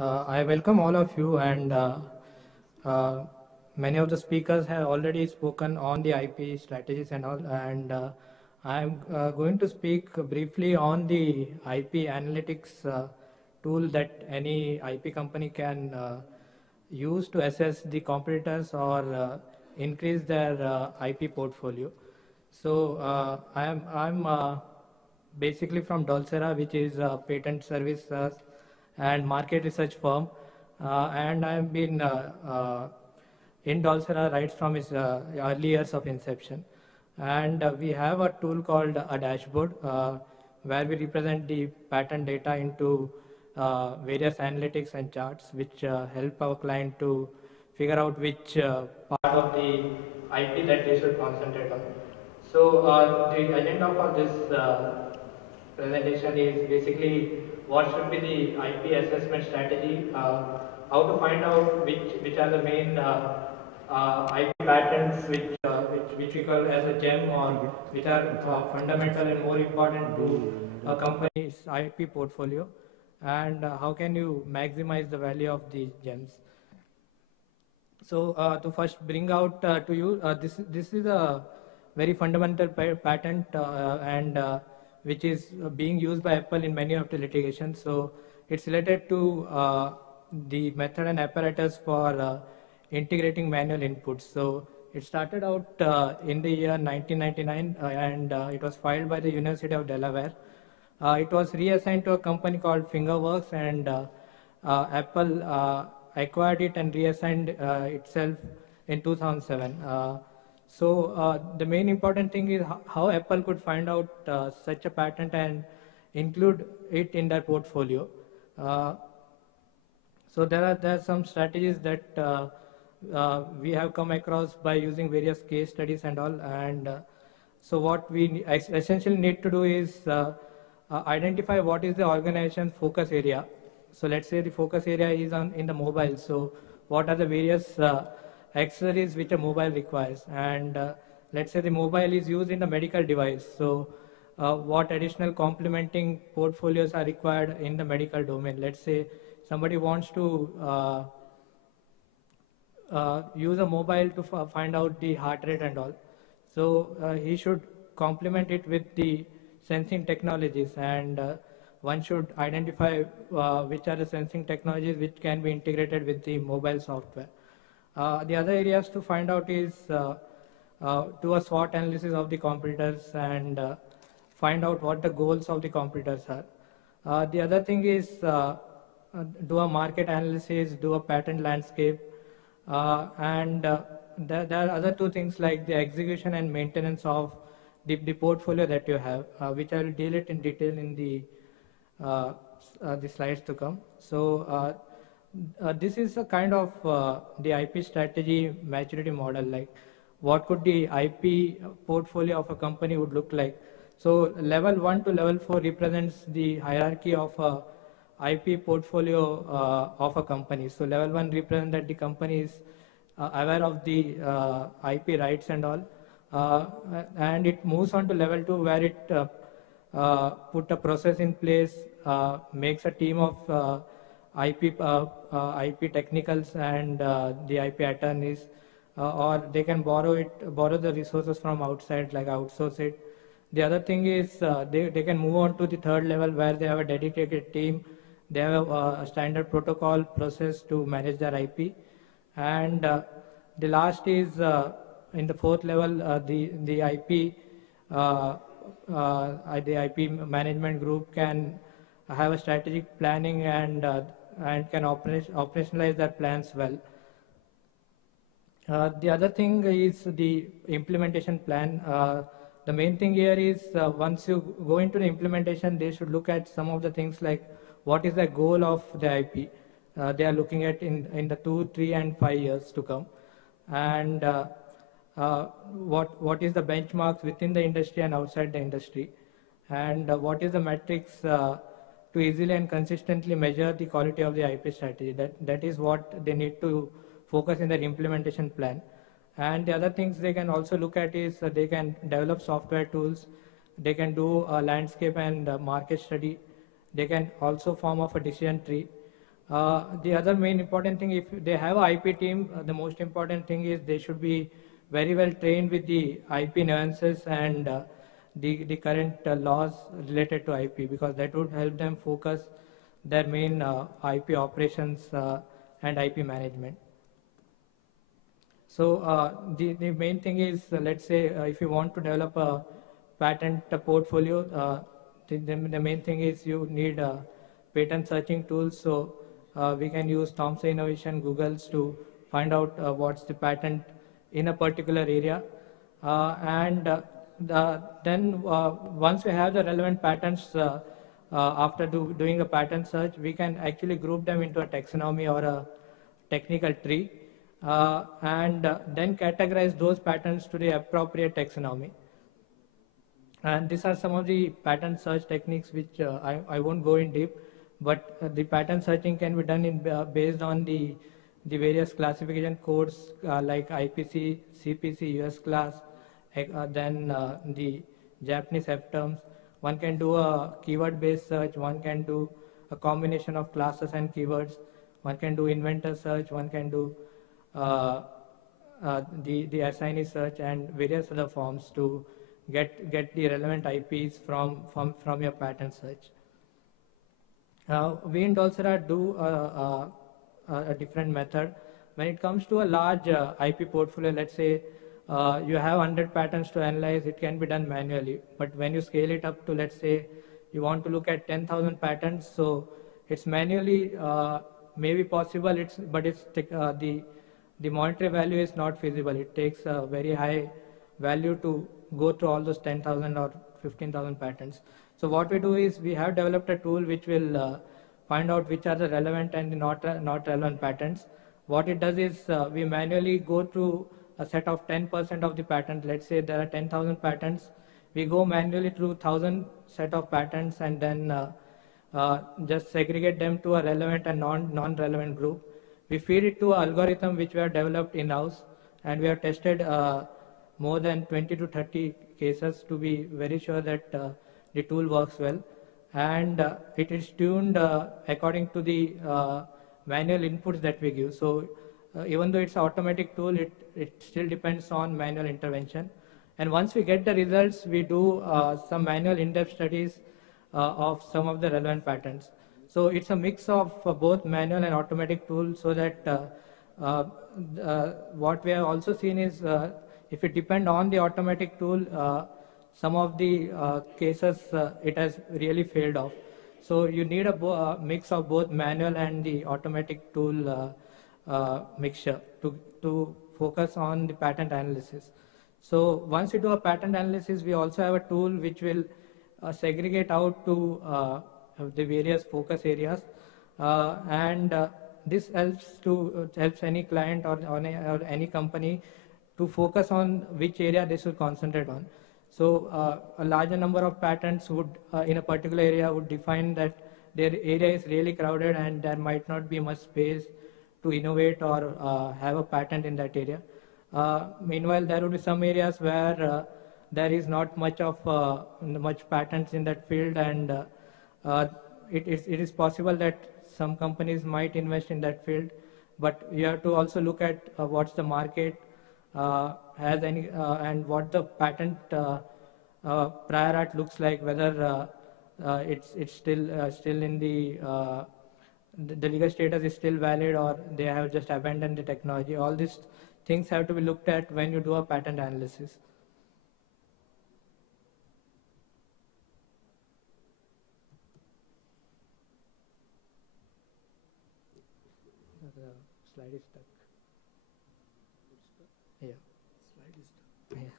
I welcome all of you, and uh, many of the speakers have already spoken on the IP strategies and all, and I'm going to speak briefly on the IP analytics tool that any IP company can use to assess the competitors or increase their IP portfolio. So I'm basically from Dolcera, which is a patent service and market research firm, and I've been in Dolcera right from its early years of inception. And we have a tool called a dashboard where we represent the patent data into various analytics and charts, which help our client to figure out which part of the IP that they should concentrate on. So the agenda for this presentation is basically what should be the IP assessment strategy, how to find out which are the main IP patents which we call as a gem or which are fundamental and more important to a company's IP portfolio, and how can you maximize the value of these gems. So to first bring out to you, this is a very fundamental patent and which is being used by Apple in many of the litigations. So it's related to the method and apparatus for integrating manual inputs. So it started out in the year 1999 and it was filed by the University of Delaware. It was reassigned to a company called Fingerworks, and Apple acquired it and reassigned itself in 2007. So the main important thing is how Apple could find out such a patent and include it in their portfolio. So there are some strategies that we have come across by using various case studies and all. And so what we essentially need to do is identify what is the organization's focus area. So let's say the focus area is in the mobile. So what are the various accessories which a mobile requires? And let's say the mobile is used in the medical device. So what additional complementing portfolios are required in the medical domain? Let's say somebody wants to use a mobile to find out the heart rate and all. So he should complement it with the sensing technologies, and one should identify which are the sensing technologies which can be integrated with the mobile software. The other areas to find out is do a SWOT analysis of the competitors and find out what the goals of the competitors are. The other thing is do a market analysis, do a patent landscape, and there are other two things like the execution and maintenance of the portfolio that you have, which I will deal it in detail in the slides to come. So this is a kind of the IP strategy maturity model, like what could the IP portfolio of a company would look like. So level 1 to level 4 represents the hierarchy of a IP portfolio of a company. So level 1 represents that the company is aware of the IP rights and all, and it moves on to level 2 where it put a process in place, makes a team of IP technicals and the IP attorneys, or they can borrow the resources from outside, like outsource it. The other thing is they can move on to the third level where they have a dedicated team. They have a standard protocol process to manage their IP. And the last is in the fourth level, the IP management group can have a strategic planning and can operationalize their plans well. The other thing is the implementation plan. The main thing here is once you go into the implementation, they should look at some of the things like what is the goal of the IP they are looking at in the 2, 3, and 5 years to come, and what is the benchmarks within the industry and outside the industry, and what is the metrics to easily and consistently measure the quality of the IP strategy. That is what they need to focus in their implementation plan. And the other things they can also look at is they can develop software tools, they can do a landscape and market study, they can also form up a decision tree, The other main important thing, if they have a IP team, the most important thing is they should be very well trained with the IP nuances and the current laws related to IP, because that would help them focus their main IP operations and IP management. So the main thing is, let's say if you want to develop a patent portfolio, the main thing is you need patent searching tools. So we can use Thomson Innovation, Google's to find out what's the patent in a particular area. Then once we have the relevant patents, after doing a patent search, we can actually group them into a taxonomy or a technical tree, then categorize those patents to the appropriate taxonomy. And these are some of the patent search techniques which I won't go in deep, but the patent searching can be done based on the various classification codes like IPC, CPC, US class, then the Japanese F terms. One can do a keyword-based search, one can do a combination of classes and keywords, one can do inventor search, one can do the assignee search and various other forms to get the relevant IPs from your patent search. We in Dolcera do a different method. When it comes to a large IP portfolio, let's say you have 100 patents to analyze, it can be done manually. But when you scale it up to, let's say, you want to look at 10,000 patents, so it's manually maybe possible, but the monetary value is not feasible. It takes a very high value to go through all those 10,000 or 15,000 patents. So what we do is we have developed a tool which will find out which are the relevant and not relevant patents. What it does is we manually go through a set of 10% of the patents. Let's say there are 10,000 patents. We go manually through 1,000 set of patents and then just segregate them to a relevant and non-relevant group. We feed it to an algorithm which we have developed in-house, and we have tested more than 20 to 30 cases to be very sure that the tool works well. And it is tuned according to the manual inputs that we give. So even though it's an automatic tool, it still depends on manual intervention. And once we get the results, we do some manual in-depth studies of some of the relevant patents. So it's a mix of both manual and automatic tools, so that what we have also seen is if it depend on the automatic tool, some of the cases it has really failed off. So you need a mix of both manual and the automatic tool mixture to focus on the patent analysis. So once you do a patent analysis, we also have a tool which will segregate out to the various focus areas, and this helps any client or any company to focus on which area they should concentrate on. So a larger number of patents would in a particular area would define that their area is really crowded and there might not be much space to innovate or have a patent in that area. Meanwhile, there would be some areas where there is not much patents in that field, and it is possible that some companies might invest in that field, but you have to also look at what's the market has any and what the patent prior art looks like, whether it's still in the legal status is still valid, or they have just abandoned the technology. All these things have to be looked at when you do a patent analysis. The slide is stuck. Yeah. Slide is stuck. Yeah.